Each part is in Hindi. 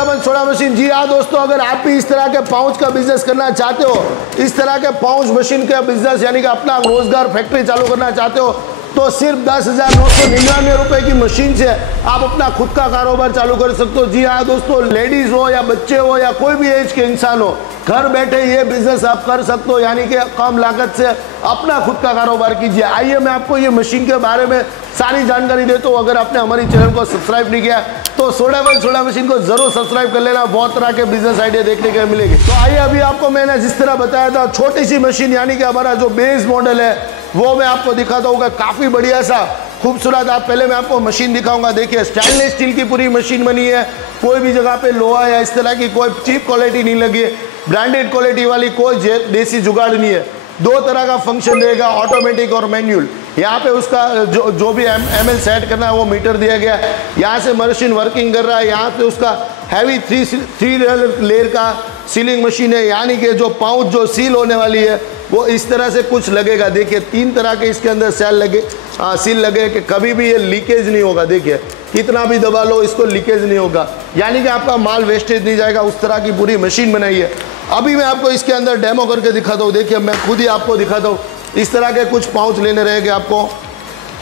छोड़ा मशीन। जी हाँ दोस्तों, अगर आप भी इस तरह के पाउच का बिजनेस करना चाहते हो, इस तरह के पाउच मशीन का बिजनेस यानी कि अपना रोजगार फैक्ट्री चालू करना चाहते हो, तो सिर्फ 10,999 रुपए की मशीन से आप अपना खुद का कारोबार चालू कर सकते हो। जी हाँ दोस्तों, लेडीज हो या बच्चे हो या कोई भी एज के इंसान हो, घर बैठे ये बिजनेस आप कर सकते हो, यानी कि कम लागत से अपना खुद का कारोबार कीजिए। आइए मैं आपको ये मशीन के बारे में सारी जानकारी देता हूँ। अगर आपने हमारी चैनल को सब्सक्राइब नहीं किया तो सोडा मशीन को जरूर सब्सक्राइब कर लेना, बहुत तरह के बिजनेस आइडिया देखने के मिलेंगे। तो आइए अभी आपको मैंने जिस तरह बताया था, छोटी सी मशीन यानी कि हमारा जो बेस मॉडल है वो मैं आपको दिखाता हूँ। काफी बढ़िया सा खूबसूरत, आप पहले मैं आपको मशीन दिखाऊंगा। देखिए स्टेनलेस स्टील की पूरी मशीन बनी है, कोई भी जगह पे लोहा या इस तरह की कोई चीप क्वालिटी नहीं लगी है, ब्रांडेड क्वालिटी वाली कोई देसी जुगाड़ नहीं है। दो तरह का फंक्शन देगा, ऑटोमेटिक और मैनुअल। यहाँ पे उसका जो भी एमएल सेट करना है वो मीटर दिया गया है। यहाँ से मशीन वर्किंग कर रहा है। यहाँ पे उसका हैवी थ्री लेयर का सीलिंग मशीन है, यानी कि जो पाउच जो सील होने वाली है वो इस तरह से कुछ लगेगा। देखिए 3 तरह के इसके अंदर सील लगे कि कभी भी ये लीकेज नहीं होगा। देखिए कितना भी दबा लो इसको लीकेज नहीं होगा, यानी कि आपका माल वेस्टेज नहीं जाएगा। उस तरह की पूरी मशीन बनाई है। अभी मैं आपको इसके अंदर डेमो करके दिखाता हूँ। देखिए मैं खुद ही आपको दिखाता हूँ। इस तरह के कुछ पाउच लेने रहेंगे आपको।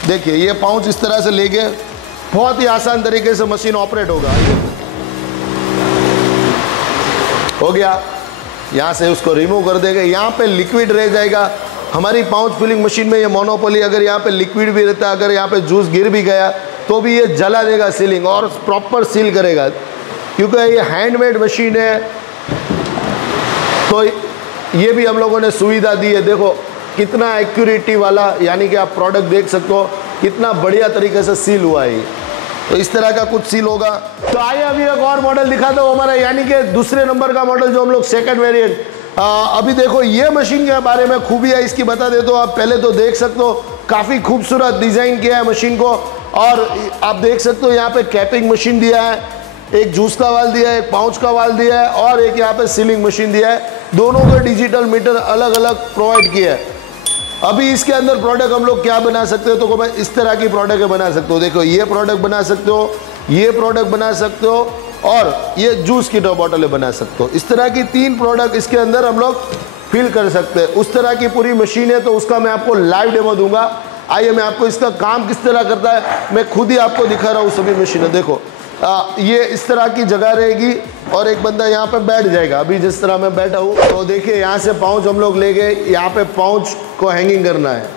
देखिए ये पाउच इस तरह से लेके बहुत ही आसान तरीके से मशीन ऑपरेट होगा। हो गया, यहाँ से उसको रिमूव कर देंगे। यहाँ पे लिक्विड रह जाएगा। हमारी पाउच फिलिंग मशीन में ये मोनोपोली, अगर यहाँ पे लिक्विड भी रहता है, अगर यहाँ पे जूस गिर भी गया तो भी ये जला देगा सीलिंग और प्रॉपर सील करेगा, क्योंकि ये हैंडमेड मशीन है। तो ये भी हम लोगों ने सुविधा दी है। देखो कितना एक्यूरेटी वाला, यानी कि आप प्रोडक्ट देख सकते हो कितना बढ़िया तरीके से सील हुआ है। तो इस तरह का कुछ सील होगा। तो आइए अभी एक और मॉडल दिखाता हूँ हमारा, यानी कि दूसरे नंबर का मॉडल जो हम लोग सेकंड वेरिएंट। अभी देखो ये मशीन के बारे में खूबियाँ इसकी बता देता हूँ। आप पहले तो देख सकते हो काफ़ी खूबसूरत डिज़ाइन किया है मशीन को, और आप देख सकते हो यहाँ पे कैपिंग मशीन दिया है, एक जूस का वाल दिया है, एक पाउच का वाल दिया है, और एक यहाँ पे सीलिंग मशीन दिया है। दोनों के डिजिटल मीटर अलग अलग प्रोवाइड किया है। अभी इसके अंदर प्रोडक्ट हम लोग क्या बना सकते हो, तो मैं इस तरह की प्रोडक्ट बना सकते हो। देखो ये प्रोडक्ट बना सकते हो, ये प्रोडक्ट बना सकते हो, और ये जूस की बॉटलें बना सकते हो। इस तरह की 3 प्रोडक्ट इसके अंदर हम लोग फिल कर सकते हैं। उस तरह की पूरी मशीन है, तो उसका मैं आपको लाइव डेमो दूंगा। आइए मैं आपको इसका काम किस तरह करता है मैं खुद ही आपको दिखा रहा हूँ सभी मशीनें। देखो ये इस तरह की जगह रहेगी और एक बंदा यहाँ पे बैठ जाएगा। अभी जिस तरह मैं बैठा हूँ, तो देखिए यहाँ से पाउच हम लोग ले गए, यहाँ पे पाउच को हैंगिंग करना है।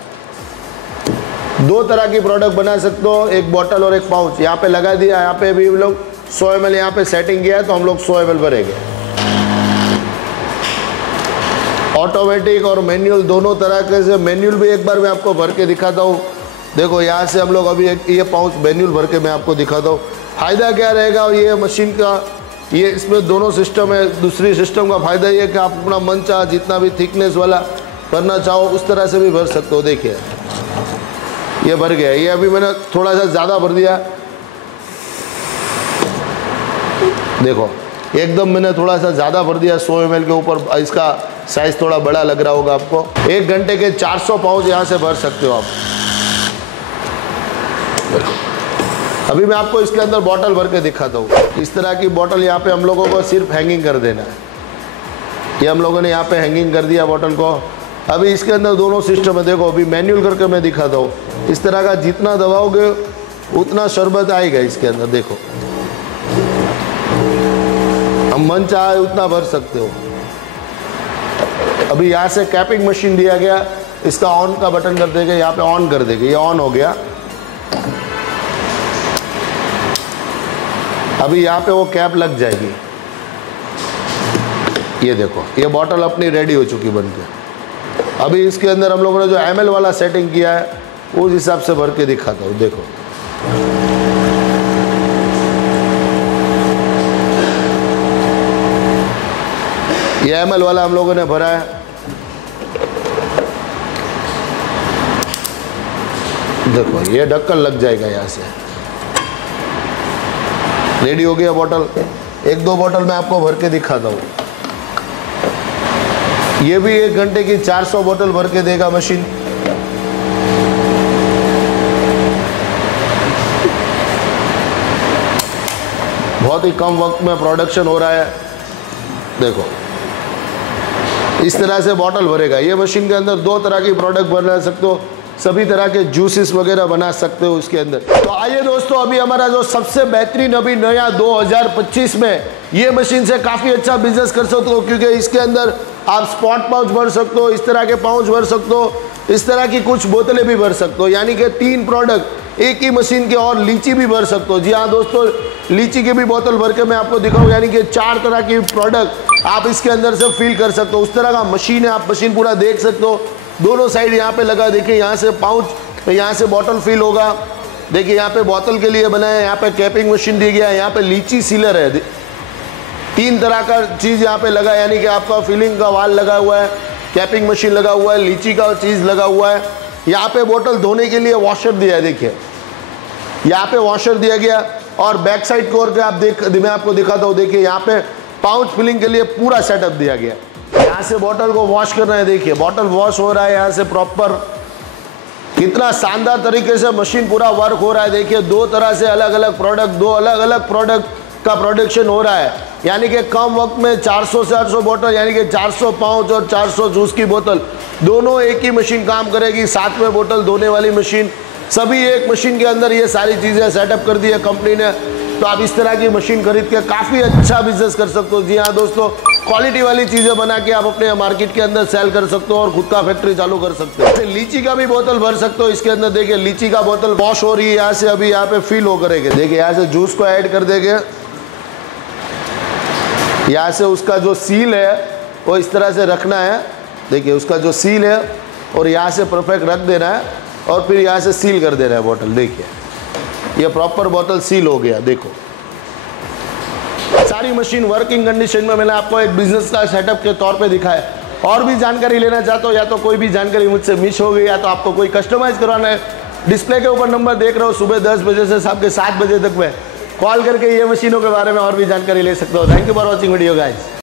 2 तरह की प्रोडक्ट बना सकते हो, एक बोतल और एक पाउच। यहाँ पे लगा दिया, यहाँ पे भी हम लोग 100 ml यहाँ पे सेटिंग किया है, तो हम लोग 100 ml भरेंगे। ऑटोमेटिक और मैनुअल दोनों तरह के से, मैनुअल भी एक बार मैं आपको भर के दिखाता हूँ। देखो यहाँ से हम लोग अभी ये पाउच मैनुअल भर के मैं आपको दिखाता हूँ। फ़ायदा क्या रहेगा ये मशीन का, ये इसमें दोनों सिस्टम है। दूसरी सिस्टम का फ़ायदा ये है कि आप अपना मन चाह जितना भी थिकनेस वाला भरना चाहो उस तरह से भी भर सकते हो। देखिए ये भर गया। ये अभी मैंने थोड़ा सा ज़्यादा भर दिया। देखो एकदम मैंने थोड़ा सा ज़्यादा भर दिया 100 ml के ऊपर। इसका साइज़ थोड़ा बड़ा लग रहा होगा आपको। 1 घंटे के 400 पाउच यहाँ से भर सकते हो आप। अभी मैं आपको इसके अंदर बॉटल भर के दिखाता हूँ। इस तरह की बॉटल यहाँ पे हम लोगों को सिर्फ हैंगिंग कर देना है। ये हम लोगों ने यहाँ पे हैंगिंग कर दिया बॉटल को। अभी इसके अंदर दोनों सिस्टम है। देखो अभी मैनुअल करके मैं दिखाता हूँ। इस तरह का जितना दबाओगे उतना शरबत आएगा इसके अंदर। देखो हम मन चाहे उतना भर सकते हो। अभी यहाँ से कैपिंग मशीन दिया गया, इसका ऑन का बटन कर देंगे, यहाँ पे ऑन कर देंगे। ये ऑन हो गया। अभी यहाँ पे वो कैप लग जाएगी। ये देखो ये बॉटल अपनी रेडी हो चुकी बन के। अभी इसके अंदर हम लोगों ने जो ml वाला सेटिंग किया है उस हिसाब से भर के दिखाता हूँ। देखो ये ml वाला हम लोगों ने भरा है। देखो ये ढक्कन लग जाएगा यहाँ से। रेडी हो गया बॉटल। 1-2 बॉटल मैं आपको भर के दिखाता हूँ। ये भी 1 घंटे की 400 बोतल भर के देगा मशीन। बहुत ही कम वक्त में प्रोडक्शन हो रहा है। देखो इस तरह से बॉटल भरेगा। ये मशीन के अंदर 2 तरह की प्रोडक्ट बना सकते हो, सभी तरह के जूसेस वगैरह बना सकते हो इसके अंदर। तो आइए दोस्तों, अभी हमारा जो सबसे बेहतरीन अभी नया 2025 में ये मशीन से काफ़ी अच्छा बिजनेस कर सकते हो, क्योंकि इसके अंदर आप स्पॉट पाउच भर सकते हो, इस तरह के पाउच भर सकते हो, इस तरह की कुछ बोतलें भी भर सकते हो, यानी कि 3 प्रोडक्ट एक ही मशीन के। और लीची भी भर सकते हो। जी हाँ दोस्तों, लीची की भी बोतल भर के मैं आपको दिखाऊँ, यानी कि 4 तरह की प्रोडक्ट आप इसके अंदर से फिल कर सकते हो। उस तरह का मशीन है, आप मशीन पूरा देख सकते हो। दोनों साइड यहाँ पे लगा, देखिए यहाँ से पाउच, यहाँ से बॉटल फिल होगा। देखिए यहाँ पे बोतल के लिए बना है, यहाँ पे कैपिंग मशीन दी गया है, यहाँ पे लीची सीलर है। 3 तरह का चीज़ यहाँ पे लगा, यानी कि आपका फिलिंग का वाल लगा हुआ है, कैपिंग मशीन लगा हुआ है, लीची का चीज़ लगा हुआ है। यहाँ पे बोतल धोने के लिए वॉशर दिया है। देखिए यहाँ पे वॉशर दिया गया। और बैक साइड को और आप मैं आपको दिखाता हूँ। देखिए यहाँ पे पाउच फिलिंग के लिए पूरा सेटअप दिया गया। यहाँ से बोतल को वॉश करना है। देखिए बॉटल वॉश हो रहा है यहाँ से प्रॉपर। कितना शानदार तरीके से मशीन पूरा वर्क हो रहा है। देखिए 2 तरह से अलग अलग प्रोडक्ट, 2 अलग अलग प्रोडक्ट का प्रोडक्शन हो रहा है, यानी कि कम वक्त में 400 से 800 बोतल, यानी कि 400 पाउच और 400 जूस की बोतल, दोनों एक ही मशीन काम करेगी। साथ में बोतल धोने वाली मशीन, सभी एक मशीन के अंदर ये सारी चीज़ें सेटअप कर दी है कंपनी ने। तो आप इस तरह की मशीन खरीद के काफ़ी अच्छा बिजनेस कर सकते हो। जी हाँ दोस्तों, क्वालिटी वाली चीज़ें बना के आप अपने मार्केट के अंदर सेल कर सकते हो और खुद का फैक्ट्री चालू कर सकते हो। लीची का भी बोतल भर सकते हो इसके अंदर। देखिए लीची का बोतल वॉश हो रही है यहाँ से, अभी यहाँ पे फिल हो करेंगे। देखिए यहाँ से जूस को ऐड कर देंगे, यहाँ से उसका जो सील है वो इस तरह से रखना है। देखिए उसका जो सील है और यहाँ से परफेक्ट रख देना है और फिर यहाँ से सील कर देना है बोतल। देखिए ये प्रॉपर बोतल सील हो गया। देखो सारी मशीन वर्किंग कंडीशन में मैंने आपको एक बिजनेस का सेटअप के तौर पे दिखाया। और भी जानकारी लेना चाहते हो या तो कोई भी जानकारी मुझसे मिस हो गई या तो आपको कोई कस्टमाइज करवाना है, डिस्प्ले के ऊपर नंबर देख रहे हो, सुबह 10 बजे से शाम के 7 बजे तक में कॉल करके ये मशीनों के बारे में और भी जानकारी ले सकते हो। Thank you for watching video guys.